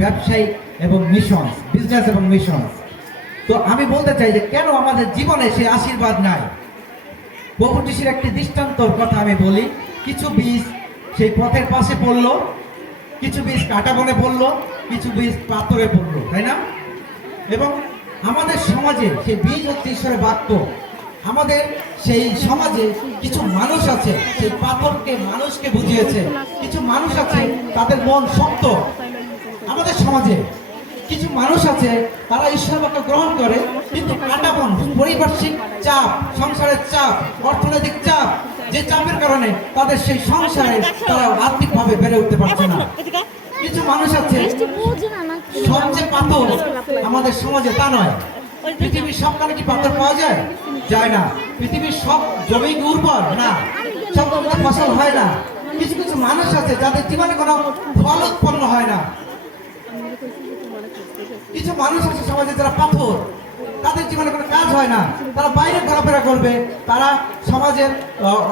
ব্যবসায়ী এবং mission, business এবং মিশন। তো আমি বলতে চাই যে কেন আমাদের জীবনে সেই আশীর্বাদ নাই। প্রভু যিশুর একটি দৃষ্টান্তর কথা আমি বলি। কিছু বীজ সেই পথের পাশে পড়লো, কিছু বীজ কাটা বনে পড়লো, কিছু বীজ পাথরে পড়লো, তাই না? এবং আমাদের সমাজে সেই বীজ হচ্ছে ঈশ্বরের বাক্য। আমাদের সেই সমাজে কিছু মানুষ আছে সেই পাথরকে মানুষকে বুঝিয়েছে, কিছু মানুষ আছে তাদের মন শক্ত। আমাদের সমাজে কিছু মানুষ আছে তারা ঈশ্বর বাক্য গ্রহণ করে, কিন্তু কাটাবন, পারিপার্শ্বিক চাপ, সংসারের চাপ, অর্থনৈতিক চাপ, যে চাপের কারণে তাদের সেই সংসারে তারা আর্থিকভাবে বেড়ে উঠতে পারছে না। কিছু মানুষ আছে সবচেয়ে পাথর আমাদের সমাজে তা নয়। পৃথিবীর সব কালে কি পাথর পাওয়া যায়? যায় না। পৃথিবীর সব জমি উর্বর না, সব ফসল হয় না। কিছু কিছু মানুষ আছে যাদের জীবনে কোনো ফল উৎপন্ন হয় না। কিছু মানুষ আছে সমাজে যারা পাথর, তাদের জীবনে কোনো কাজ হয় না, তারা বাইরে ঘোরাফেরা করবে, তারা সমাজের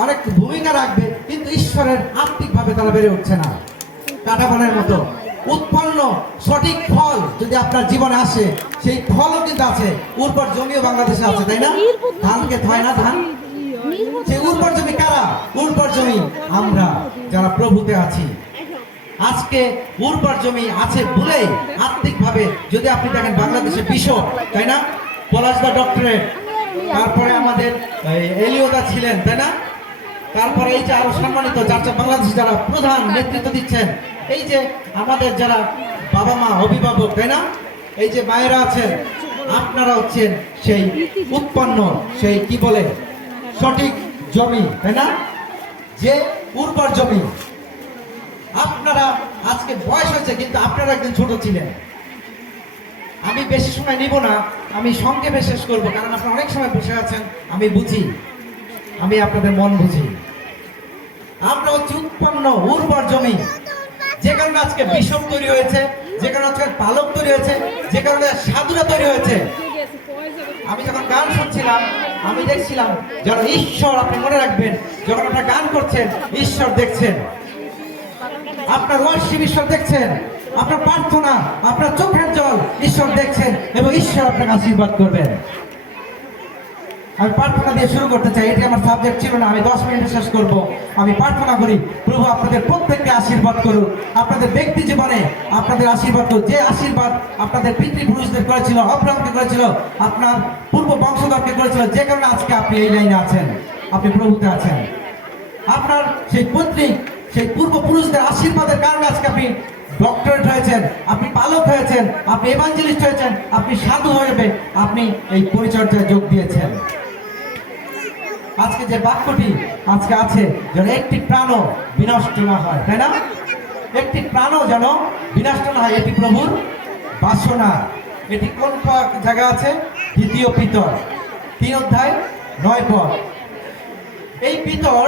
অনেক ভূমিকা রাখবে, কিন্তু ঈশ্বরের আত্মিকভাবে তারা বেড়ে উঠছে না। কাঁটাবনের মতো উৎপন্ন সঠিক ফল যদি আপনার জীবনে আসে, সেই ফলও কিন্তু আছে। উর্বর জমিও বাংলাদেশে আছে, তাই না? ধানকে হয় না ধান, সেই উর্বর জমি কারা? উর্বর জমি আমরা যারা প্রভুতে আছি। আজকে উর্বর জমি আছে বলেই আর্থিকভাবে যদি আপনি দেখেন বাংলাদেশে বিশপ, তাই না? পলাশদা ডক্টরেট, তারপরে আমাদের এলিওদা ছিলেন, তাই না? তারপরে এই যে আরো সম্মানিত যারা বাংলাদেশ যারা প্রধান নেতৃত্ব দিচ্ছেন, এই যে আমাদের যারা বাবা মা অভিভাবক, তাই না? এই যে মায়েরা আছেন, আপনারা হচ্ছেন সেই উৎপন্ন, সেই কি বলে সঠিক জমি, তাই না? যে উর্বর জমি। আপনারা আজকে বয়স হয়েছে, কিন্তু আপনারা একদিন ছোট ছিলেন। আমি বেশি সময় নিব না, আমি সংক্ষেপে শেষ করব, কারণ আপনারা অনেক সময় বসে আছেন। আমি বুঝি, আমি আপনাদের মন বুঝি। আমরা হচ্ছে উৎপন্ন উর্বর জমি, যে কারণে আজকে বিশপ তৈরি হয়েছে, যে কারণে আজকে পালক তৈরি হয়েছে, যে কারণে সাধুরা তৈরি হয়েছে। আমি যখন গান শুনছিলাম, আমি দেখছিলাম যারা ঈশ্বর, আপনি মনে রাখবেন, যখন আপনারা গান করছেন ঈশ্বর দেখছেন, আপনার ওয়ার্শিপ ঈশ্বর দেখছেন, আপনার প্রার্থনা, আপনার চোখের জল ঈশ্বর দেখছেন, এবং ঈশ্বর আপনাকে আশীর্বাদ করবেন। আমি প্রার্থনা দিয়ে শুরু করতে চাই। এটি আমার সাবজেক্ট ছিল না, আমি 10 মিনিটে শেষ করব। আমি প্রার্থনা করি প্রভু আপনাদের প্রত্যেককে আশীর্বাদ করুন, আপনাদের ব্যক্তি জীবনে আপনাদের আশীর্বাদ করুন। যে আশীর্বাদ আপনাদের পিতৃপুরুষদের করেছিল, অব্রাহামকে করেছিল, আপনার পূর্ব বংশধরকে করেছিল, যে কারণে আজকে আপনি এই লাইনে আছেন, আপনি প্রভুতে আছেন। আপনার সেই পৈতৃক, সেই পূর্বপুরুষদের আশীর্বাদের কারণে আজকে আপনি ডক্টরেট হয়েছেন, আপনি পালক হয়েছেন, আপনি এভাঞ্জেলিস্ট হয়েছেন, আপনি সাধু হয়ে আপনি এই পরিচর্যায় যোগ দিয়েছেন। আজকে যে বাক্যটি আজকে আছে, যেন একটি প্রাণও বিনষ্ট না হয়, তাই না? একটি প্রাণও যেন বিনষ্ট না হয়, এটি প্রভুর বাসনা। এটি কোন জায়গা আছে? 2 পিতর 3 অধ্যায় 9 পদ। এই পিতর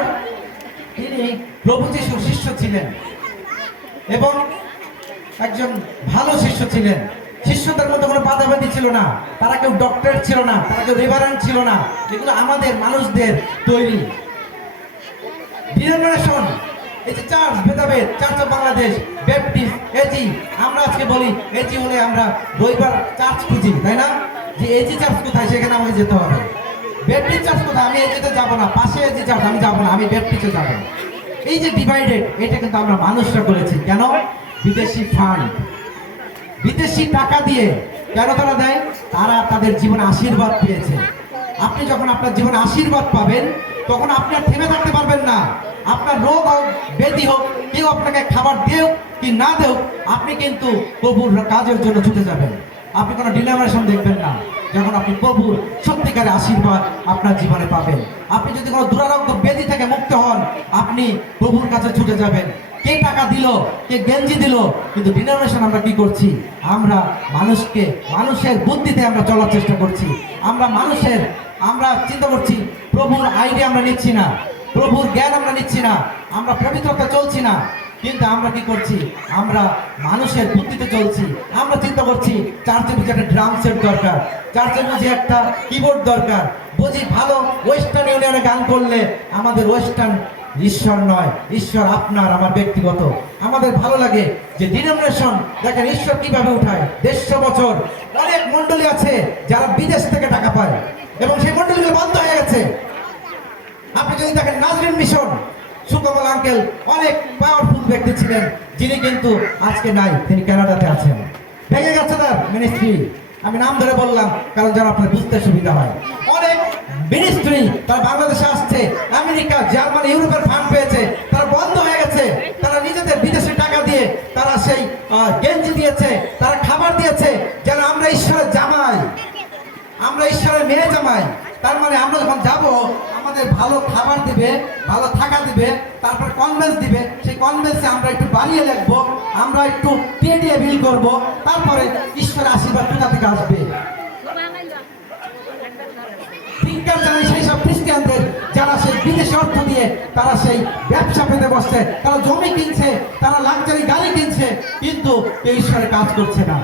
তিনি প্রভু যিশুর শিষ্য ছিলেন এবং একজন ভালো শিষ্য ছিলেন। শিষ্যদের মধ্যে কোনো বাধাবাধি ছিল না, তারা কেউ ডক্টরেট ছিল না, তারা কেউ রেভারেন্ট ছিল না। এগুলো আমাদের মানুষদের তৈরি ডিনোমিনেশন। এই যে চার্চ, ভেদাভেদ, church of Bangladesh, Baptist, AG. আমরা আজকে বলি এজি হলে আমরা রবিবার চার্চ খুঁজি, তাই না? যে এজি চার্চ কোথায়, সেখানে আমাকে যেতে হবে। ব্যাপটিস্ট চার্চ কোথায়, আমি এজিতে যাবো না, পাশে এজি চার্চ, আমি যাবো না, আমি ব্যাপটিস্টে যাবো। এই যে ডিভাইডেড, এটা কিন্তু আমরা মানুষরা করেছি। কেন? বিদেশি ফান্ড, বিদেশি টাকা দিয়ে কেন তারা দেয়? তারা তাদের জীবনে আশীর্বাদ পেয়েছে। আপনি যখন আপনার জীবনে আশীর্বাদ পাবেন, তখন আপনি আর থেমে থাকতে পারবেন না। আপনার রোগ হোক, ব্যাধি হোক, কেউ আপনাকে খাবার দেও কি না দেও, আপনি কিন্তু প্রভুর কাজের জন্য ছুটে যাবেন। আপনি কোনো ডিনোমিনেশন দেখবেন না। যখন আপনি প্রভুর সত্যিকারের আশীর্বাদ আপনার জীবনে পাবেন, আপনি যদি কোনো দুরারোগ্য ব্যাধি থেকে মুক্ত হন, আপনি প্রভুর কাছে ছুটে যাবেন। কে টাকা দিল, কে গেঞ্জি দিল, কিন্তু ডিনোমিনেশন আমরা কি করছি? আমরা মানুষকে, মানুষের বুদ্ধিতে আমরা চলার চেষ্টা করছি। আমরা চিন্তা করছি, প্রভুর আইডিয়া আমরা নিচ্ছি না, প্রভুর জ্ঞান আমরা নিচ্ছি না, আমরা পবিত্রতা চলছি না। কিন্তু আমরা কি করছি? আমরা মানুষের বুদ্ধিতে চলছি। আমরা চিন্তা করছি চার্চে বুঝে একটা ড্রাম সেট দরকার, চার্চে বুঝে একটা কিবোর্ড দরকার, বুঝি ভালো ওয়েস্টার্ন ইউনিয়নে গান করলে আমাদের ওয়েস্টার্ন ঈশ্বর নয়, ঈশ্বর আপনার আমার ব্যক্তিগত। আমাদের ভালো লাগে যে ডিনোমিনেশন দেখেন ঈশ্বর কিভাবে উঠায়। 150 বছর অনেক মন্ডলী আছে যারা বিদেশ থেকে টাকা পায় এবং সেই মন্ডলীগুলো বন্ধ হয়ে গেছে। আপনি যদি দেখেন নাজরিন মিশন, সুকমল আঙ্কেল অনেক পাওয়ারফুল ব্যক্তি ছিলেন, যিনি কিন্তু আজকে নাই, তিনি কানাডাতে আছেন। ভেঙে গেছে তার মিনিস্ট্রি। আমি নাম ধরে বললাম কারণ যেন আপনার বুঝতে সুবিধা হয়। অনেক মিনিস্ট্রি তারা বাংলাদেশে আসছে, আমেরিকা, জার্মানি, ইউরোপের ফান্ড পেয়েছে, তারা বন্ধ হয়ে গেছে। তারা নিজেদের বিদেশি টাকা দিয়ে তারা সেই গেঞ্জি দিয়েছে, তারা খাবার দিয়েছে যেন আমরা ঈশ্বরের জামাই, আমরা ঈশ্বরের মেয়ে জামাই। তার মানে আমরা যখন যাব আমাদের ভালো খাবার দিবে, ভালো থাকা দিবে, তারপর কনভেন্স দিবে। সেই কনভেন্সে আমরা একটু বাড়িয়ে লিখবো, আমরা একটু দিয়ে বিল করবো, তারপরে ঈশ্বরের আশীর্বাদ কোথা থেকে আসবে? ধিক্কার জানাই সেই সব খ্রিস্টানদের যারা সেই বিদেশি অর্থ দিয়ে তারা সেই ব্যবসা পেতে বসছে, তারা জমি কিনছে, তারা লাক্সারি গাড়ি কিনছে, কিন্তু এই ঈশ্বরের কাজ করছে না।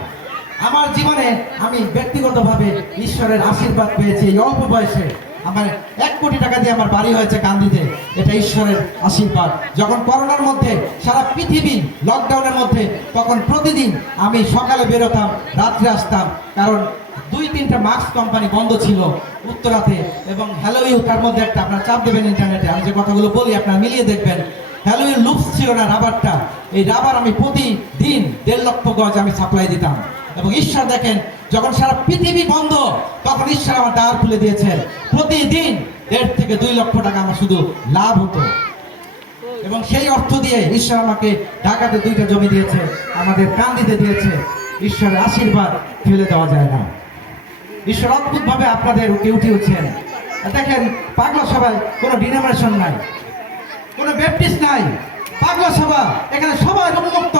আমার জীবনে আমি ব্যক্তিগতভাবে ঈশ্বরের আশীর্বাদ পেয়েছি এই অল্প বয়সে। আমার 1 কোটি টাকা দিয়ে আমার বাড়ি হয়েছে কান্দিতে, এটা ঈশ্বরের আশীর্বাদ। যখন করোনার মধ্যে সারা পৃথিবী লকডাউনের মধ্যে, তখন প্রতিদিন আমি সকালে বেরোতাম, রাত্রে আসতাম, কারণ 2-3টা মাস্ক কোম্পানি বন্ধ ছিল উত্তরাতে এবং হ্যালোইউ। তার মধ্যে একটা আপনার চাপ দেবেন ইন্টারনেটে, আমি যে কথাগুলো বলি আপনারা মিলিয়ে দেখবেন। হ্যালোইউ লুপস ছিল না রাবারটা, এই রাবার আমি প্রতিদিন 1.5 লক্ষ গজ আমি সাপ্লাই দিতাম। এবং ঈশ্বর দেখেন যখন সারা পৃথিবী বন্ধ, তখন ঈশ্বর আমার দ্বার খুলে দিয়েছেন। প্রতিদিন 1.5 থেকে 2 লক্ষ টাকা আমার শুধু লাভ হতো। এবং সেই অর্থ দিয়ে ঈশ্বর আমাকে ঢাকাতে 2টা জমি দিয়েছে, আমাদের কান্দিতে দিয়েছে। ঈশ্বরের আশীর্বাদ ফেলে দেওয়া যায় না। ঈশ্বর অদ্ভুতভাবে আপনাদের উঠিয়েছেন। দেখেন পাগলা সভায় কোনো ডিনোমিনেশন নাই, কোনো ব্যাপটিস্ট নাই, পাগলা সভা, এখানে সবাই উন্মুক্ত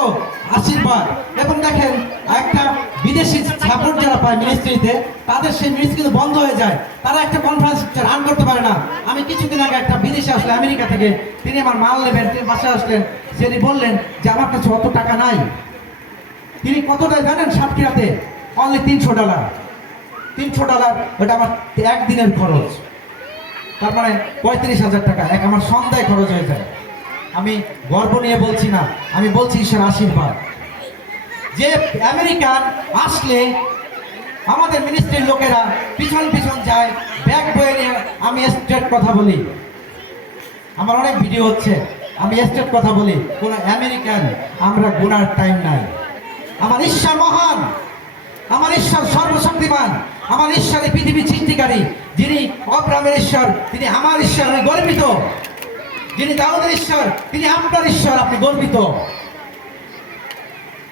আশীর্বাদ। এবং দেখেন একটা বিদেশি সাপোর্ট যারা পায় মিনিস্ট্রিতে, তাদের সেই মিনিস্ট্রি কিন্তু বন্ধ হয়ে যায়, তারা একটা কনফারেন্স রান করতে পারে না। আমি কিছুদিন আগে একটা বিদেশে আসলে আমেরিকা থেকে, তিনি আমার মাল নেবেন, তিনি বাসায় আসলেন, তিনি বললেন যে আমার কাছে অত টাকা নাই। তিনি কতটা জানেন? সাতক্ষীরাতে অনলি $300। $300 ওটা আমার 1 দিনের খরচ, তার মানে 35,000 টাকা এক আমার সন্ধ্যায় খরচ হয়ে যায়। আমি গর্ব নিয়ে বলছি না, আমি বলছি ঈশ্বর আশীর্বাদ। যে আমেরিকান আসলে আমাদের মিনিস্ট্রির লোকেরা পিছন পিছন যায়, ব্যাগ বয়ে নিয়ে। আমি স্ট্রেট কথা বলি, আমার অনেক ভিডিও হচ্ছে, আমি স্ট্রেট কথা বলি। কোন আমেরিকান আমরা গোনার টাইম নাই। আমার ঈশ্বর মহান, আমার ঈশ্বর সর্বশক্তিমান, আমার ঈশ্বর এই পৃথিবীর সৃষ্টিকারী। যিনি অব্রাহামের ঈশ্বর, তিনি আমার ঈশ্বর, আমি গর্বিত। যিনি দাউদের ঈশ্বর, তিনি আপনার ঈশ্বর, আপনি গর্বিত।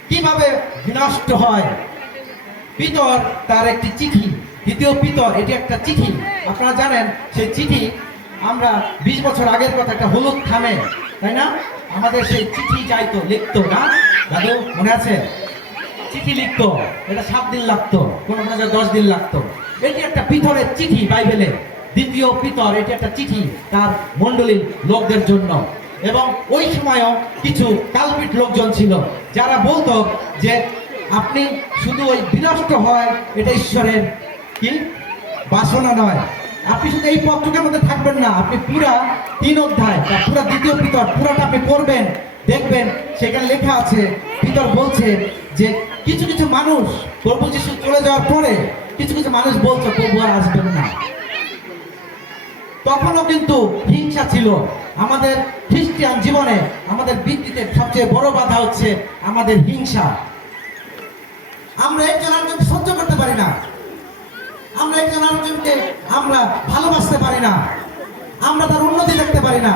কিভাবে বিনষ্ট হয়? পিতর তার একটি চিঠি, দ্বিতীয় পিতর, এটি একটা চিঠি। আপনারা জানেন সেই চিঠি আমরা 20 বছর আগের কথা, একটা হলুদ থামে, তাই না? আমাদের সেই চিঠি যাইতো, লিখতো না দাদু, মনে আছে? চিঠি লিখতো, এটা 7 দিন লাগতো, কোনো 10 দিন লাগতো। এটি একটা পিতরের চিঠি বাইবেলে, দ্বিতীয় পিতর, এটি একটা চিঠি তার মণ্ডলীর লোকদের জন্য। এবং ওই সময়ও কিছু কালপিট লোকজন ছিল যারা বলতো যে আপনি শুধু ওই বিনষ্ট হয়, এটা ঈশ্বরের কি বাসনা নয়। আপনি শুধু এই পত্রকের মধ্যে থাকবেন না, আপনি পুরা 3 অধ্যায় বা পুরা দ্বিতীয় পিতর পুরাটা আপনি পড়বেন, দেখবেন সেখানে লেখা আছে। পিতর বলছে যে কিছু কিছু মানুষ প্রভু যিশু চলে যাওয়ার পরে কিছু কিছু মানুষ বলছে প্রভু আর আসবেন না। তখনও কিন্তু হিংসা ছিল। আমাদের খ্রিস্টান জীবনে আমাদের বৃদ্ধিতে সবচেয়ে বড় বাধা হচ্ছে আমাদের হিংসা। আমরা একজন আরেকজনকে সহ্য করতে পারি না, আমরা একজন আরেকজনকে আমরা ভালোবাসতে পারি না, আমরা তার উন্নতি দেখতে পারি না।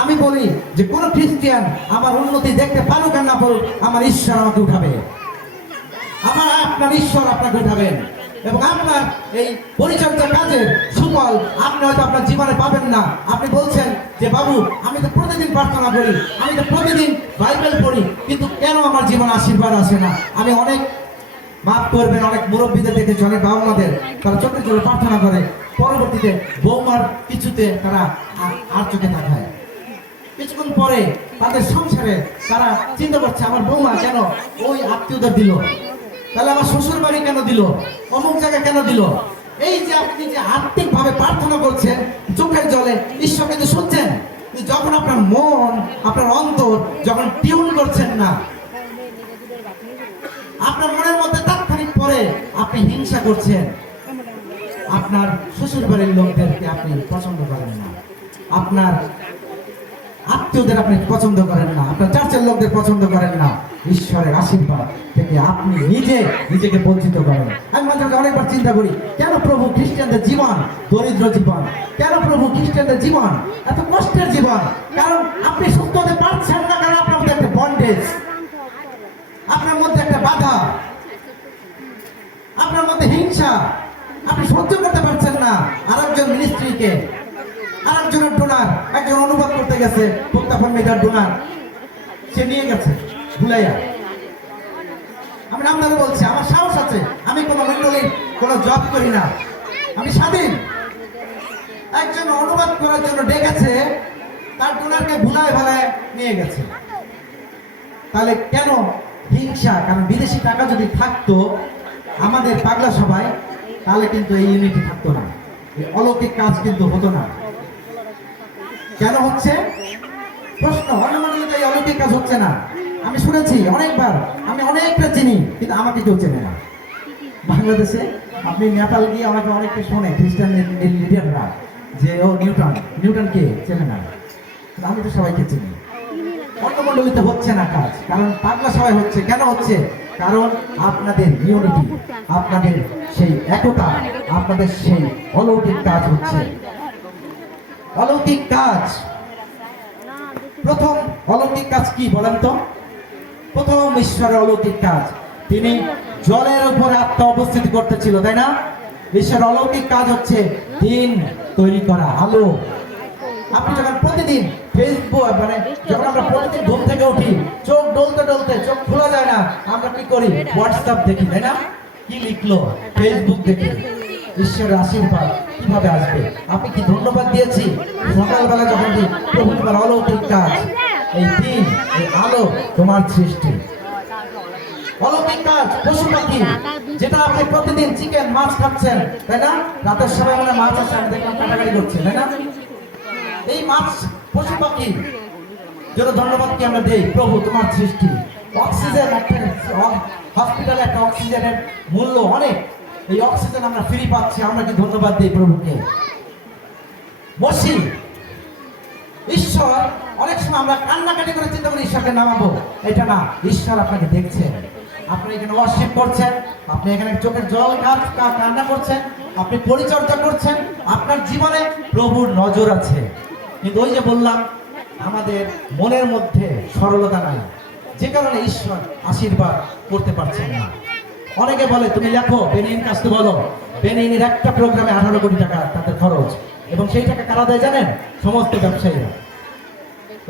আমি বলি যে কোন খ্রিস্টান আমার উন্নতি দেখতে পারুক আর না পারুক, আমার ঈশ্বর আমাকে উঠাবে, আমার আপনার ঈশ্বর আপনাকে উঠাবেন। এবং আপনার এই পরিচর্যা কাজের সুফল আপনি হয়তো আপনার জীবনে পাবেন না। আপনি বলছেন যে বাবু আমি তো প্রতিদিন প্রার্থনা করি, আমি তো প্রতিদিন বাইবেল পড়ি, কিন্তু কেন আমার জীবনে আশীর্বাদ আসে না? আমি অনেক মাফ করবেন, অনেক মুরব্বীদের দেখেছি, অনেক বাবা মাদের তারা চোখে চোখে প্রার্থনা করে, পরবর্তীতে বৌমার কিছুতে তারা আর চোখে তাকায়। কিছুক্ষণ পরে তাদের সংসারে তারা চিন্তা করছে আমার বৌমা কেন ওই আত্মীয়দের দিল, তাহলে আমার শ্বশুর বাড়ি কেন দিল, অমুক জায়গায় কেন দিল। এই যে আপনি যে আর্থিকভাবে প্রার্থনা করছেন চোখের জলে, ঈশ্বর কিন্তু শুনছেন। কিন্তু যখন আপনার মন, আপনার অন্তর যখন টিউন করছেন না, আপনার মনের মধ্যে তাৎক্ষণিক পরে আপনি হিংসা করছেন, আপনার শ্বশুর বাড়ির লোকদেরকে আপনি পছন্দ করেন না, আপনার আত্মীয়দের আপনি পছন্দ করেন না, আপনার চার্চের লোকদের পছন্দ করেন না, ঈশ্বরের আশীর্বাদ থেকে আপনি নিজেকে বঞ্চিত করেন। আমি মাঝে মাঝে অনেকবার চিন্তা করি, কেন প্রভু খ্রিস্টানদের জীবন দরিদ্র জীবন, কেন প্রভু খ্রিস্টানদের জীবন এত কষ্টের জীবন? কারণ আপনি সুস্থ হতে পারছেন না, কারণ আপনার মধ্যে একটা বন্ডেজ, আপনার মধ্যে একটা বাধা, আপনার মধ্যে হিংসা, আপনি সহ্য করতে পারছেন না আরেকজন মিনিস্ট্রিকে, আরেকজনের ডোনার, একজন অনুবাদ করতে গেছে প্রত্যাপন মেটার ডোনার, সে নিয়ে গেছে ভুলাইয়া। আমি নাম ধরে বলছি, আমার সাহস আছে, আমি কোনো মন্ডলীর কোনো জব করি না, আমি স্বাধীন। একজন অনুবাদ করার জন্য ডেকেছে, তার ডোনারকে ভুলায় ভালায় নিয়ে গেছে। তাহলে কেন হিংসা? কারণ বিদেশি টাকা যদি থাকতো আমাদের পাগলা সবাই, তাহলে কিন্তু এই ইউনিটি থাকতো না, এই অলৌকিক কাজ কিন্তু হতো না। কেন হচ্ছে প্রশ্ন? অন্যমন্ডলীতে এই অলৌকিক কাজ হচ্ছে না। আমি শুনেছি অনেকবার, আমি অনেকটা চিনি, কিন্তু আমাকে কেউ চেনে না। বাংলাদেশে আপনি নেপাল গিয়ে আমাকে অনেকটা শোনে খ্রিস্টান লিডাররা যে ও নিউটন কে চেনে না, কিন্তু আমি তো সবাইকে চিনি। অন্যমন্ডলীতে হচ্ছে না কাজ, কারণ পাগলা সবাই হচ্ছে। কেন হচ্ছে? কারণ আপনাদের ইউনিটি, আপনাদের সেই একতা, আপনাদের সেই অলৌকিক কাজ হচ্ছে। অলৌকিক কাজ, প্রথম অলৌকিক কাজ কি বলেন তো? প্রথম ঈশ্বরের অলৌকিক কাজ, তিনি জলের উপরে আত্মা অবস্থিত করতেছিল, তাই না? ঈশ্বরের অলৌকিক কাজ হচ্ছে দিন তৈরি করা, আলো। আপনি যখন প্রতিদিন ফেসবুক, মানে যখন আমরা প্রতিদিন ঘুম থেকে উঠি, চোখ ডলতে ডলতে চোখ খোলা যায় না, আমরা কি করি? হোয়াটসঅ্যাপ দেখি, তাই না? কি লিখলো? ফেসবুক দেখি। ঈশ্বরের আশীর্বাদ কিভাবে আসবে? আপনি কি ধন্যবাদ দিয়েছি সকালবেলা যখন প্রভু তোমার অলৌকিক কাজ, এই দিন, এই আলো তোমার সৃষ্টি। অলৌকিক কাজ পশু পাখি, যেটা আপনি প্রতিদিন চিকেন মাছ খাচ্ছেন, তাই না? রাতের সময় মানে মাছ আছে, আমি দেখলাম কাটাকাটি করছে, তাই না? এই মাছ পশু পাখি জন্য ধন্যবাদ কি আমরা দেই? প্রভু তোমার সৃষ্টি। অক্সিজেন, একটা হসপিটালে একটা অক্সিজেনের মূল্য অনেক, এই অক্সিজেন আমরা ফ্রি পাচ্ছি, আমরা কি ধন্যবাদ দিই প্রভুকে? মসি ঈশ্বর, অনেক সময় আমরা কান্নাকাটি করে চিন্তা করি ঈশ্বরকে নামাবো, এটা না। ঈশ্বর আপনাকে দেখছেন, আপনি এখানে ওয়ার্শিপ করছেন, আপনি এখানে চোখের জল কান্না করছেন, আপনি পরিচর্যা করছেন, আপনার জীবনে প্রভুর নজর আছে। কিন্তু ওই যে বললাম, আমাদের মনের মধ্যে সরলতা নাই, যে কারণে ঈশ্বর আশীর্বাদ করতে পারছেন না। অনেকে বলে তুমি লেখো, বেনিন কাজতে বলো। বেনিনের একটা প্রোগ্রামে 18 কোটি টাকা তাদের খরচ, এবং সেই টাকা কারা দেয় জানেন? সমস্ত ব্যবসায়ীরা।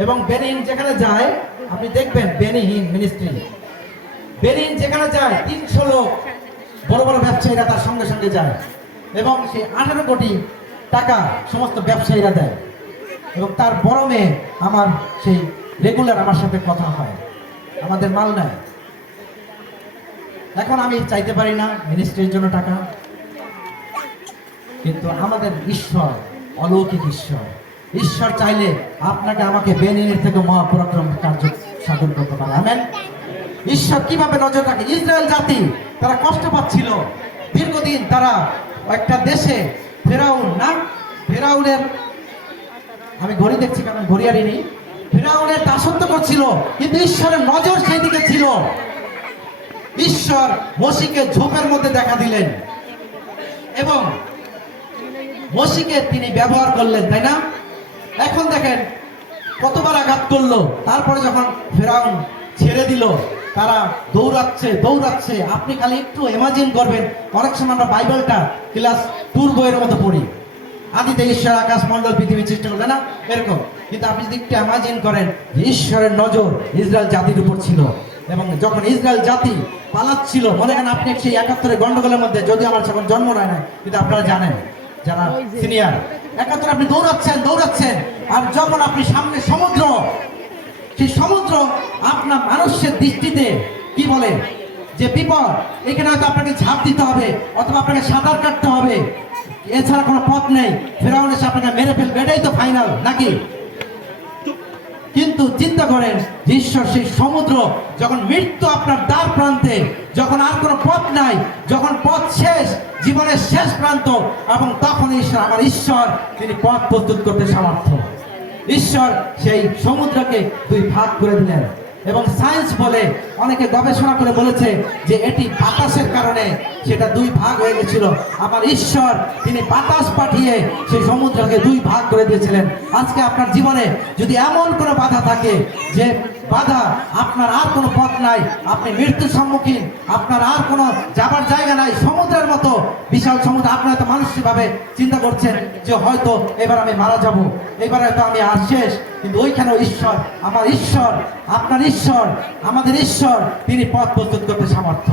এবং বেনিন যেখানে যায়, আপনি দেখবেন বেনিহীন মিনিস্ট্রি, বেনিন যেখানে যায় 300 লোক বড় বড় ব্যবসায়ীরা তার সঙ্গে সঙ্গে যায়, এবং সেই 18 কোটি টাকা সমস্ত ব্যবসায়ীরা দেয়। এবং তার বড় মেয়ে আমার সেই রেগুলার আমার সাথে কথা হয়, আমাদের মাল নেয়। এখন আমি চাইতে পারি না মিনিস্ট্রির জন্য টাকা, কিন্তু আমাদের ঈশ্বর অলৌকিক ঈশ্বর। ঈশ্বর চাইলে আপনাকে আমাকে বেনিনের থেকে মহাপরাক্রম কার্য সাধন করতে পারে। আমেন। ঈশ্বর কিভাবে নজর রাখে? ইসরায়েল জাতি তারা কষ্ট পাচ্ছিল দীর্ঘদিন, তারা একটা দেশে ফেরাউনের, আমি ঘড়ি দেখছি কারণ ঘড়িয়ারি নেই, ফেরাউনের দাসত্ব করছিল, কিন্তু ঈশ্বরের নজর সেই দিকে ছিল। ঈশ্বর মসিকে ঝোপের মধ্যে দেখা দিলেন এবং মসিকে তিনি ব্যবহার করলেন, তাই না? এখন দেখেন কতবার আঘাত করলো, তারপরে যখন ফেরাউন ছেড়ে দিল, তারা দৌড়াচ্ছে। আপনি খালি একটু ইমাজিন করবেন, অনেক সময় আমরা বাইবেলটা ক্লাস 2 বইয়ের মতো পড়ি, আদিতে ঈশ্বর আকাশ মণ্ডল পৃথিবী সৃষ্টি করলেন না, এরকম। কিন্তু আপনি যদি একটু ইমাজিন করেন যে ঈশ্বরের নজর ইসরায়েল জাতির উপর ছিল, এবং যখন ইসরায়েল জাতি পালাচ্ছিল, মনে করেন আপনি সেই 71 গন্ডগোলের মধ্যে, যদি আমার যখন জন্ম নেয় না, কিন্তু আপনারা জানেন যারা সিনিয়র, 71 আপনি দৌড়াচ্ছেন, আর যখন আপনি সামনে সমুদ্র, সেই সমুদ্র আপনার মানুষের দৃষ্টিতে কি বলে যে বিপদ, এখানে হয়তো আপনাকে ঝাঁপ দিতে হবে অথবা আপনাকে সাঁতার কাটতে হবে, এছাড়া কোনো পথ নেই। ফেরাউন এসে আপনাকে মেরে ফেলবে, এটাই তো ফাইনাল নাকি? কিন্তু চিন্তা করেন যে ঈশ্বর সেই সমুদ্র যখন মৃত্যু আপনার দ্বার প্রান্তে, যখন আর কোনো পথ নাই, যখন পথ শেষ, জীবনের শেষ প্রান্ত, এবং তখন আমার ঈশ্বর তিনি পথ প্রস্তুত করতে সামর্থ্য। ঈশ্বর সেই সমুদ্রকে দুই ভাগ করে দিলেন। এবং সায়েন্স বলে, অনেকে গবেষণা করে বলেছে যে এটি বাতাসের কারণে সেটা দুই ভাগ হয়ে গেছিল। আমার ঈশ্বর তিনি বাতাস পাঠিয়ে সেই সমুদ্রকে দুই ভাগ করে দিয়েছিলেন। আজকে আপনার জীবনে যদি এমন কোনো বাধা থাকে যে বাধা, আপনার আর কোনো পথ নাই, আপনি মৃত্যুর সম্মুখীন, আপনার আর কোনো যাবার জায়গা নাই, সমুদ্রের মতো বিশাল সমুদ্র, আপনারা তো মানসিকভাবে চিন্তা করছেন যে হয়তো এবার আমি মারা যাব, এবার হয়তো আমি আর শেষ, কিন্তু ওইখানেও ঈশ্বর, আমার ঈশ্বর, আপনার ঈশ্বর, আমাদের ঈশ্বর তিনি পথ প্রস্তুত করতে সামর্থ্য।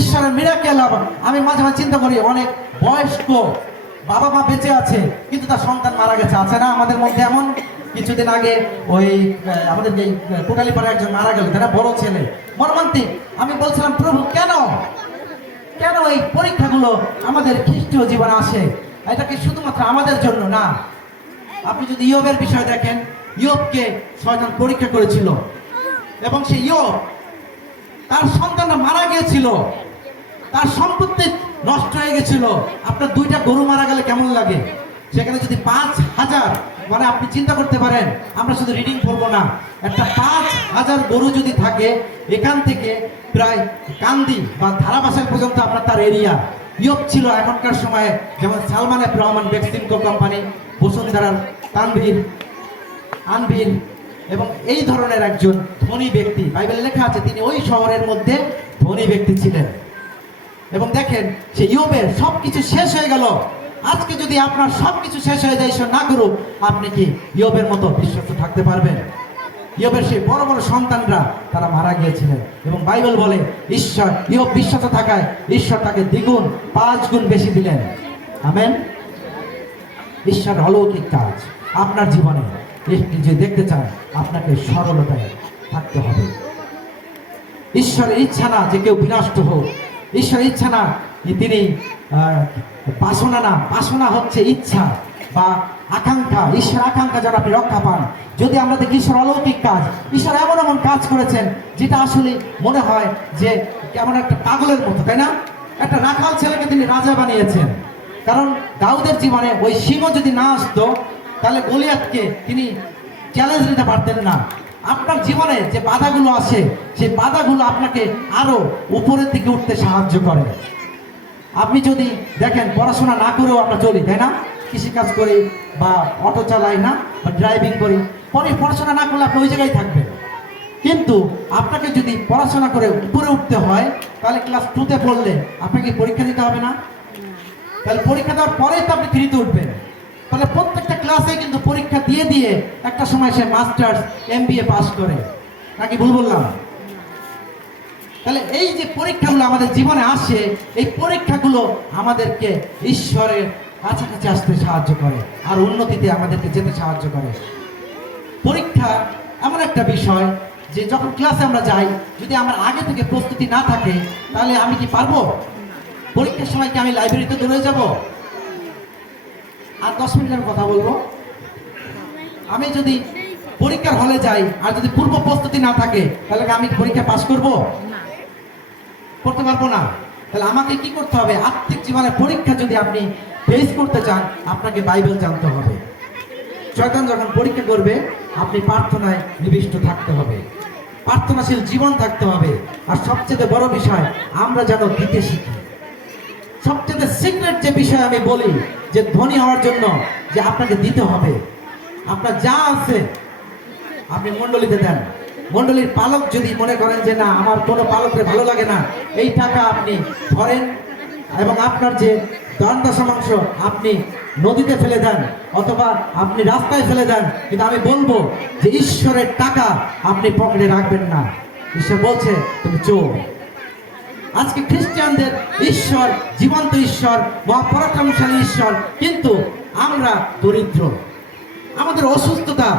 ঈশ্বরের মিরাকেল। আমি মাঝে মাঝে চিন্তা করি, অনেক বয়স্ক বাবা মা বেঁচে আছে কিন্তু তার সন্তান মারা গেছে, আছে না আমাদের মধ্যে এমন? কিছুদিন আগে ওই আমাদের যে কোটালি পাড়ায় একজন মারা গেল, তারা বড় ছেলে, মর্মান্তিক। আমি বলছিলাম, প্রভু কেন কেন এই পরীক্ষাগুলো আমাদের খ্রিস্টীয় জীবনে আসে? এটা কি শুধুমাত্র আমাদের জন্য না? আপনি যদি ইয়োবের বিষয় দেখেন, ইয়োবকে শয়তান পরীক্ষা করেছিল এবং সেই ইয়োব, তার সন্তানরা মারা গিয়েছিল, তার সম্পত্তি নষ্ট হয়ে গেছিল। আপনার দুইটা গরু মারা গেলে কেমন লাগে? সেখানে যদি 5,000, মানে আপনি চিন্তা করতে পারেন, আমরা শুধু রিডিং করবো না, একটা 5,000 গরু যদি থাকে, এখান থেকে প্রায় কান্দি বা ধারাবাসার পর্যন্ত আপনার তার এরিয়া। ইয়োব ছিল এখনকার সময়ে যেমন সালমান এফ রহমান বেক্সিমকো কোম্পানি, বসুন্ধরার তানভীর, আনভীর এবং এই ধরনের একজন ধনী ব্যক্তি। বাইবেলে লেখা আছে তিনি ওই শহরের মধ্যে ধনী ব্যক্তি ছিলেন। এবং দেখেন সে ইয়োবের সবকিছু শেষ হয়ে গেল। আজকে যদি আপনার সবকিছু শেষ হয়ে যায়, ঈশ্বর না করুক, আপনি কি ইয়োবের মতো বিশ্বস্ত থাকতে পারবেন? ইয়োবের সেই বড় বড় সন্তানরা তারা মারা গিয়েছিলেন এবং বাইবেল বলে ঈশ্বর ইয়োব বিশ্বস্ত থাকায় ঈশ্বর তাকে দ্বিগুণ 5 গুণ বেশি দিলেন। আমেন। ঈশ্বর অলৌকিক কাজ আপনার জীবনে যে দেখতে চান, আপনাকে সরলতায় থাকতে হবে। ঈশ্বরের ইচ্ছা না যে কেউ বিনষ্ট হোক, ঈশ্বরের ইচ্ছা না তিনি বাসনা না, বাসনা হচ্ছে ইচ্ছা বা আকাঙ্ক্ষা। ঈশ্বর আকাঙ্ক্ষা যেন আপনি রক্ষা পান। যদি আমরা দেখি ঈশ্বর অলৌকিক কাজ, ঈশ্বর এমন এমন কাজ করেছেন যেটা আসলে মনে হয় যে কেমন একটা পাগলের মতো, তাই না? একটা রাখাল ছেলেকে তিনি রাজা বানিয়েছেন। কারণ দাউদের জীবনে ওই সিংহ যদি না আসতো, তাহলে গলিয়াতকে তিনি চ্যালেঞ্জ নিতে পারতেন না। আপনার জীবনে যে বাধাগুলো আসে, সেই বাধাগুলো আপনাকে আরো উপরের দিকে উঠতে সাহায্য করে। আপনি যদি দেখেন, পড়াশোনা না করেও আমরা চলি, তাই না? কৃষিকাজ করি বা অটো চালাই না, বা ড্রাইভিং করি, পরে পড়াশোনা না করলে আপনি ওই জায়গায় থাকবেন। কিন্তু আপনাকে যদি পড়াশোনা করে উপরে উঠতে হয়, তাহলে ক্লাস 2তে পড়লে আপনাকে পরীক্ষা দিতে হবে না? তাহলে পরীক্ষা দেওয়ার পরেই তো আপনি 3তে উঠবেন। তাহলে প্রত্যেকটা ক্লাসে কিন্তু পরীক্ষা দিয়ে দিয়ে একটা সময় সে মাস্টার্স MBA পাস করে, নাকি ভুল বললাম? তাহলে এই যে পরীক্ষাগুলো আমাদের জীবনে আসে, এই পরীক্ষাগুলো আমাদেরকে ঈশ্বরের কাছাকাছি আসতে সাহায্য করে আর উন্নতিতে আমাদেরকে যেতে সাহায্য করে। পরীক্ষা এমন একটা বিষয় যে যখন ক্লাসে আমরা যাই, যদি আমার আগে থেকে প্রস্তুতি না থাকে, তাহলে আমি কি পারবো? পরীক্ষার সময় কি আমি লাইব্রেরিতে দৌড়ে যাব? আর 10 মিনিট আমি কথা বলবো। আমি যদি পরীক্ষার হলে যাই আর যদি পূর্ব প্রস্তুতি না থাকে, তাহলে আমি পরীক্ষা পাস করবো? করতে পারবো না। তাহলে আমাকে কি করতে হবে? আত্মিক জীবনে পরীক্ষা যদি আপনি ফেস করতে চান, আপনাকে বাইবেল জানতে হবে। শয়তান যখন পরীক্ষা করবে, আপনি প্রার্থনায় নিবিষ্ট থাকতে হবে, প্রার্থনাশীল জীবন থাকতে হবে। আর সবচেয়ে বড় বিষয়, আমরা যেন দিতে শিখি। সবচেয়ে সিক্রেট যে বিষয় আমি বলি, যে ধনী হওয়ার জন্য যে আপনাকে দিতে হবে। আপনার যা আছে আপনি মণ্ডলীতে দেন। মণ্ডলীর পালক যদি মনে করেন যে না, আমার কোনো পালকের ভালো লাগে না, এই টাকা আপনি ধরেন এবং আপনার যে দণ্ডাংশ আপনি নদীতে ফেলে দেন অথবা আপনি রাস্তায় ফেলে দেন। কিন্তু আমি বলবো যে ঈশ্বরের টাকা আপনি পকেটে রাখবেন না। ঈশ্বর বলছে তুমি চোর। আজকে খ্রিস্টানদের ঈশ্বর জীবন্ত ঈশ্বর, মহাপরাক্রমশালী ঈশ্বর, কিন্তু আমরা দরিদ্র। আমাদের অসুস্থতা,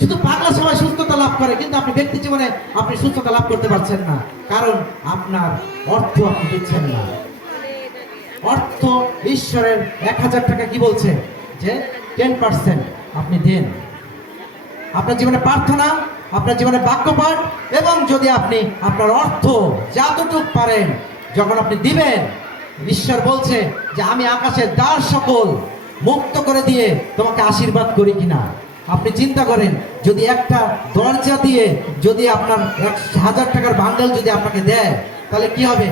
শুধু পাগলা সবাই সুস্থতা লাভ করে, কিন্তু আপনি ব্যক্তি জীবনে আপনি সুস্থতা লাভ করতে পারছেন না, কারণ আপনার অর্থ আপনি দিচ্ছেন না। অর্থ ঈশ্বরের 1000 টাকা কি বলছে যে 10% আপনি দেন। আপনার জীবনে প্রার্থনা, আপনার জীবনে বাক্যপাঠ, এবং যদি আপনি আপনার অর্থ যতটুক পারেন যখন আপনি দিবেন, ঈশ্বর বলছে যে আমি আকাশের দ্বার সকল মুক্ত করে দিয়ে তোমাকে আশীর্বাদ করি কিনা। আপনি চিন্তা করেন, যদি একটা দরজা দিয়ে যদি আপনার 1,000 টাকার বান্ডেল যদি আপনাকে দেয়, তাহলে কি হবে?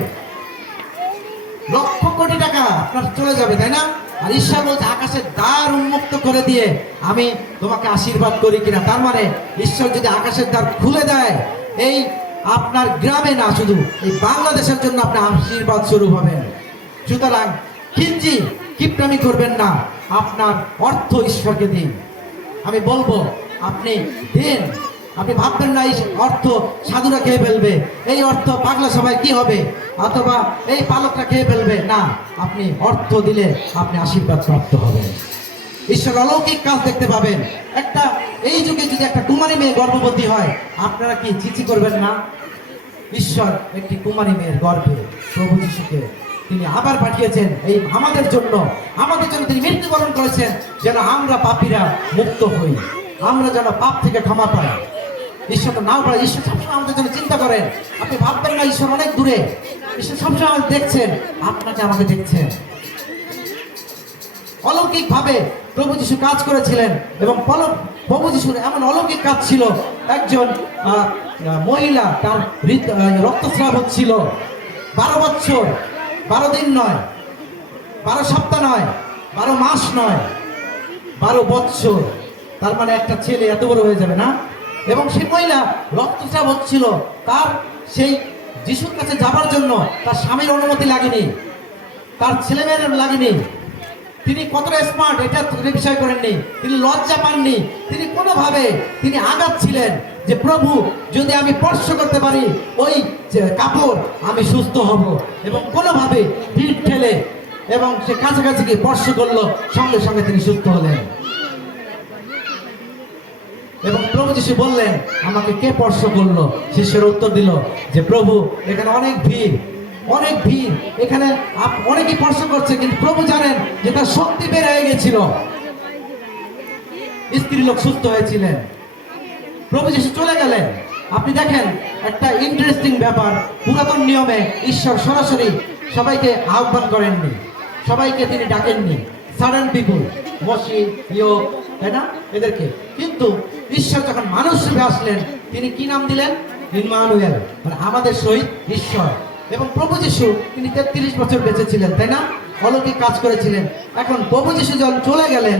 লক্ষ কোটি টাকা আপনার চলে যাবে, তাই না? আর ঈশ্বর বলছে আকাশের দ্বার উন্মুক্ত করে দিয়ে আমি তোমাকে আশীর্বাদ করি কিনা। তার মানে ঈশ্বর যদি আকাশের দ্বার খুলে দেয়, এই আপনার গ্রামে না, শুধু এই বাংলাদেশের জন্য আপনি আশীর্বাদ স্বরূপ হবেন। সুতরাং কিপটামি করবেন না, আপনার অর্থ ঈশ্বরকে দিন। আমি বলবো আপনি দিন। আপনি ভাববেন না এই অর্থ সাধুরা খেয়ে ফেলবে, এই অর্থ পাগলা সবাই কি হবে, অথবা এই পালকরা খেয়ে ফেলবে না। আপনি অর্থ দিলে আপনি আশীর্বাদ প্রাপ্ত হবেন, ঈশ্বর অলৌকিক কাজ দেখতে পাবেন। এই যুগে যদি একটা কুমারী মেয়ে গর্ভবতী হয়, আপনারা কি চিচি করবেন না? ঈশ্বর একটি কুমারী মেয়ের গর্ভে প্রভু যিশুকে তিনি আবার পাঠিয়েছেন এই আমাদের জন্য তিনি মৃত্যুবরণ করেছেন, যেন আমরা পাপীরা মুক্ত হই, আমরা যেন পাপ থেকে ক্ষমা পাই। ঈশ্বর তো নাও পারে, ঈশ্বর সবসময় আমাদের জন্য চিন্তা করেন। আপনি ভাববেন না ঈশ্বর অনেক দূরে, ঈশ্বর সবসময় আমাকে দেখছেন, আপনাকে আমাকে দেখছেন। অলৌকিক ভাবে প্রভু যিশু কাজ করেছিলেন, এবং প্রভু যিশুর এমন অলৌকিক কাজ ছিল, একজন মহিলা, তার রক্তস্রাব হচ্ছিল 12 বছর, 12 দিন নয়, 12 সপ্তাহ নয়, 12 মাস নয়, 12 বছর। তার মানে একটা ছেলে এত বড় হয়ে যাবে না? এবং সেই মহিলা রক্তস্রাব হচ্ছিল, তার সেই যিশুর কাছে যাবার জন্য তার স্বামীর অনুমতি লাগেনি, তার ছেলেমেয়ের লাগেনি। তিনি কতটা স্মার্ট এটা বিষয় করেননি, তিনি লজ্জা পাননি, তিনি কোনোভাবে তিনি আগাচ্ছিলেন যে প্রভু যদি আমি স্পর্শ করতে পারি ওই কাপড়, আমি সুস্থ হব। এবং কোনোভাবে ভিড় ঠেলে এবং সে কাছাকাছি গিয়ে স্পর্শ করলো, সঙ্গে সঙ্গে তিনি সুস্থ হলেন। এবং প্রভু যিশু বললেন, আমাকে কে স্পর্শ করলো? শিষ্যের উত্তর দিল যে প্রভু, এখানে অনেক ভিড়, এখানে অনেকেই স্পর্শ করছে, কিন্তু প্রভু জানেন যে তার শক্তি বের হয়ে গেছিল। স্ত্রী লোক সুস্থ হয়েছিলেন, প্রভু যিশু চলে গেলেন। আপনি দেখেন একটা ইন্টারেস্টিং ব্যাপার, পুরাতন নিয়মে ঈশ্বর সরাসরি সবাইকে আহ্বান করেননি, সবাইকে তিনি ডাকেননি, সাডেন পিপুল, মসি, ইয়োব, তাই না, এদেরকে। কিন্তু ঈশ্বর যখন মানুষ রূপে আসলেন, তিনি কি নাম দিলেন? ইম্মানুয়েল, মানে আমাদের সহিত ঈশ্বর। এবং প্রভু যিশু তিনি 33 বছর বেঁচে ছিলেন, তাই না? অলৌকিক কাজ করেছিলেন। এখন প্রভু যিশু যখন চলে গেলেন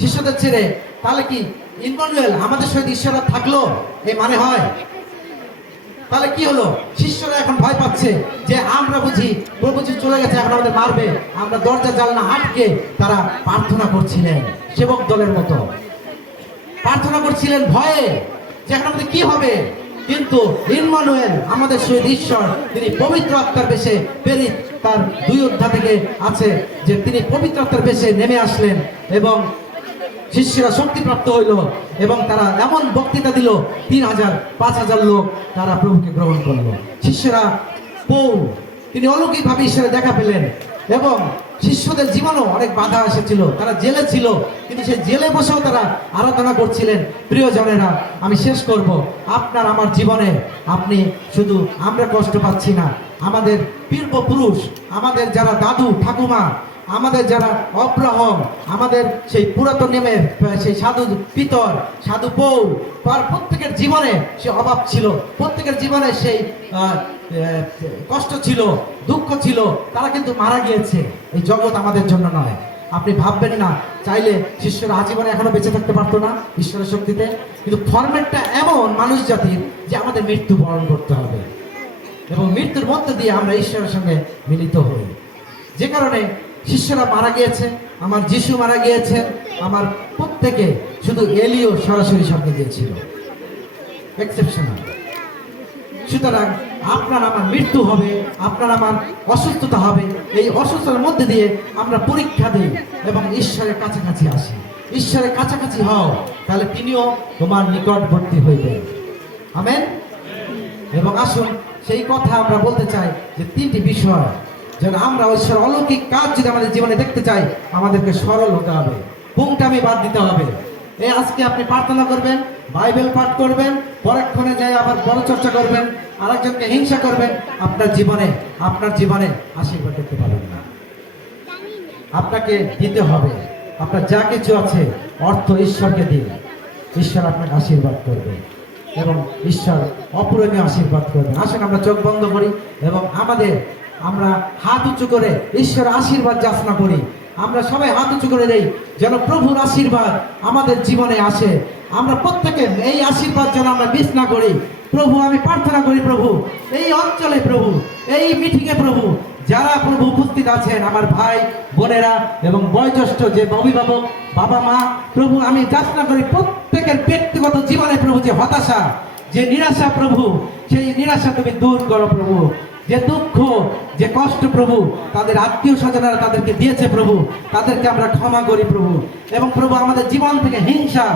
শিষ্যদের ছেড়ে, তাহলে কি ইম্মানুয়েল, আমাদের সহিত ঈশ্বর থাকলো এই মানে হয়? তাহলে কি হলো? শিষ্যরা এখন ভয় পাচ্ছে যে আমরা বুঝি প্রভু যিশু চলে গেছে, এখন আমাদের মারবে। আমরা দরজা জানলা আটকে তারা প্রার্থনা করছিলেন, সেবক দলের মতো প্রার্থনা করছিলেন ভয়ে যে এখন আমাদের কি হবে। কিন্তু ইম্মানুয়েল, আমাদের সহিত ঈশ্বর, তিনি পবিত্র আত্মার বেশে প্রেরিত, তার 2 অধ্যায় থেকে আছে যে তিনি পবিত্র আত্মার বেশে নেমে আসলেন, এবং শিষ্যরা শক্তিপ্রাপ্ত হইল, এবং তারা এমন বক্তৃতা দিল, 3,000 5,000 লোক তারা প্রভুকে গ্রহণ করল। শিষ্যরা পৌল, তিনি অলৌকিকভাবে ঈশ্বরের দেখা পেলেন, এবং শিষ্যদের জীবনেও অনেক বাধা এসেছিল, তারা জেলে ছিল, কিন্তু সেই জেলে বসেও তারা আরাধনা করছিলেন। প্রিয়জনেরা, আমি শেষ করব, আপনার আমার জীবনে আপনি শুধু আমরা কষ্ট পাচ্ছি না, আমাদের পূর্বপুরুষ, আমাদের যারা দাদু ঠাকুমা, আমাদের যারা অব্রাহম, আমাদের সেই পুরাতন নিয়মের সেই সাধু পিতর, সাধু পৌল, প্রত্যেকের জীবনে সে অভাব ছিল, প্রত্যেকের জীবনে সেই কষ্ট ছিল, দুঃখ ছিল, তারা কিন্তু মারা গিয়েছে। এই জগৎ আমাদের জন্য নয়। আপনি ভাববেন না চাইলে শিষ্যরা আজীবনে এখনো বেঁচে থাকতে পারতো না ঈশ্বরের শক্তিতে, কিন্তু ফরম্যাটটা এমন মানুষ জাতির যে আমাদের মৃত্যু বরণ করতে হবে, এবং মৃত্যুর মধ্য দিয়ে আমরা ঈশ্বরের সঙ্গে মিলিত হই। যে কারণে শিষ্যরা মারা গিয়েছে, আমার যিশু মারা গিয়েছে, আমার প্রত্যেকে, শুধু এলিও সরাসরি স্বর্গে গিয়েছিল, এক্সেপশনাল। সুতরাং আপনার আমার মৃত্যু হবে, আপনার আমার অসুস্থতা হবে, এই অসুস্থতার মধ্যে দিয়ে আমরা পরীক্ষা দিই এবং ঈশ্বরের কাছাকাছি আসি। ঈশ্বরের কাছাকাছি হও, তাহলে তিনিও তোমার নিকটবর্তী হইবেন। আমেন। এবং আসুন সেই কথা আমরা বলতে চাই যে 3টি বিষয়, যেন আমরা ঈশ্বর অলৌকিক কাজ যদি আমাদের জীবনে দেখতে চাই, আমাদেরকে সরল হতে হবে, পুংটামি বাদ দিতে হবে। এই আজকে আপনি প্রার্থনা করবেন, বাইবেল পাঠ করবেন, পরক্ষণে যায় আবার বড় চর্চা করবেন, আরেকজনকে হিংসা করবেন, আপনার জীবনে আশীর্বাদ দেখতে পাবেন না। আপনাকে দিতে হবে, আপনার যা কিছু আছে অর্থ ঈশ্বরকে দিন, ঈশ্বর আপনাকে আশীর্বাদ করবে এবং ঈশ্বর অপূরণীয় আশীর্বাদ করবেন। আসুন আমরা চোখ বন্ধ করি এবং আমরা হাত উঁচু করে ঈশ্বর আশীর্বাদ যাচনা করি। আমরা সবাই হাত উঁচু করে দেই যেন প্রভুর আশীর্বাদ আমাদের জীবনে আসে। আমরা প্রত্যেকে এই আশীর্বাদ যেন আমরা মিস না করি। প্রভু, আমি প্রার্থনা করি প্রভু, এই অঞ্চলে প্রভু, এই মিটিংয়ে প্রভু, যারা প্রভু উপস্থিত আছেন, আমার ভাই বোনেরা এবং বয়োজ্যেষ্ঠ যে অভিভাবক, বাবা মা, প্রভু আমি যাচনা করি প্রত্যেকের ব্যক্তিগত জীবনে প্রভু যে হতাশা, যে নিরাশা প্রভু, সেই নিরাশা তুমি দূর করো প্রভু। যে দুঃখ, যে কষ্ট প্রভু তাদের আত্মীয় স্বজনেরা তাদেরকে দিয়েছে প্রভু, তাদেরকে আমরা ক্ষমা করি প্রভু। এবং প্রভু আমাদের জীবন থেকে হিংসা,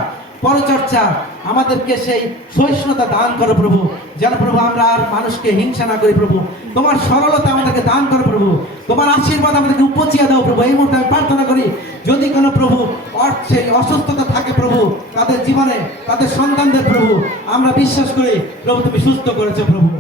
পরচর্চা, আমাদেরকে সেই সহিষ্ণুতা দান করো প্রভু, যেন প্রভু আমরা আর মানুষকে হিংসা না করি প্রভু। তোমার সরলতা আমাদেরকে দান করো প্রভু, তোমার আশীর্বাদ আমাদেরকে উপচিয়ে দাও প্রভু। এই মুহূর্তে আমি প্রার্থনা করি যদি কোনো প্রভু সেই অসুস্থতা থাকে প্রভু তাদের জীবনে, তাদের সন্তানদের প্রভু, আমরা বিশ্বাস করি প্রভু তুমি সুস্থ করেছো প্রভু।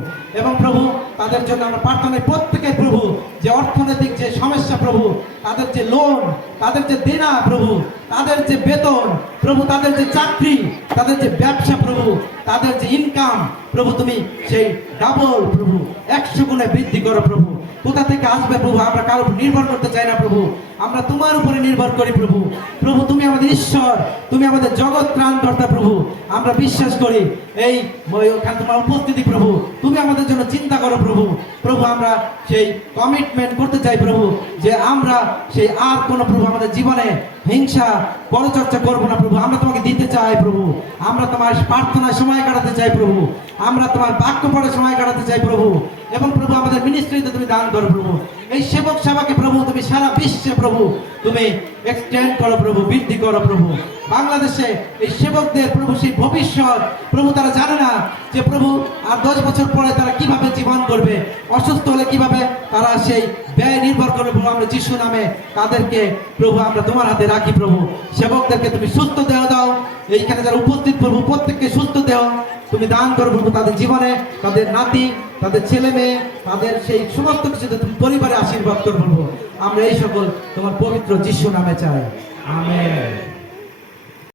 এবং প্রভু তাদের জন্য আমরা প্রার্থনায় প্রত্যেকের প্রভু যে অর্থনৈতিক যে সমস্যা প্রভু, তাদের যে লোন, তাদের যে দেনা প্রভু, তাদের যে বেতন প্রভু, তাদের যে চাকরি, তাদের যে ব্যবসা প্রভু, তাদের যে ইনকাম প্রভু তুমি সেই ডাবল প্রভু 100 গুণে বৃদ্ধি করো প্রভু। কোথা থেকে আসবে প্রভু আমরা কারোর উপর নির্ভর করতে চাই না প্রভু, আমরা তোমার উপরে নির্ভর করি প্রভু। প্রভু তুমি আমাদের ঈশ্বর, তুমি আমাদের জগৎ ত্রাণকর্তা প্রভু। আমরা বিশ্বাস করি এই ওখানে তোমার উপস্থিতি প্রভু, তুমি আমাদের জন্য চিন্তা করো প্রভু। প্রভু আমরা সেই কমিটমেন্ট করতে চাই প্রভু যে আমরা সেই আর কোনো প্রভু আমাদের জীবনে হিংসা পরচর্চা করবো না প্রভু। আমরা তোমাকে দিতে চাই প্রভু, আমরা তোমার প্রার্থনায় সময় কাটাতে চাই প্রভু, আমরা তোমার বাক্য পড়ে সময় কাটাতে চাই প্রভু। এবং প্রভু আমাদের মিনিস্ট্রিতে তুমি দান করো প্রভু, এই সেবক সেবাকে প্রভু তুমি সারা বিশ্বে প্রভু তুমি এক্সটেন্ড করো প্রভু, বৃদ্ধি করো প্রভু। বাংলাদেশে এই সেবকদের প্রভু সেই ভবিষ্যৎ প্রভু তারা জানে না যে প্রভু আর 10 বছর পরে তারা কিভাবে জীবন করবে, অসুস্থ হলে কিভাবে তারা সেই ব্যয় নির্ভর করবে প্রভু। আমরা যিশু নামে তাদেরকে প্রভু আমরা তোমার হাতে রাখি প্রভু। সেবকদেরকে তুমি সুস্থ দেহ দাও, এইখানে যারা উপস্থিত প্রভু প্রত্যেককে সুস্থ দেহ তুমি দান করো প্রভু। তাদের জীবনে, তাদের নাতি, তাদের ছেলে মেয়ে, তাদের সেই সমস্ত কিছুতে তুমি পরিবারে আশীর্বাদ করো প্রভু। আমরা এই সকল তোমার পবিত্র যিশু নামে চাই, আমেন।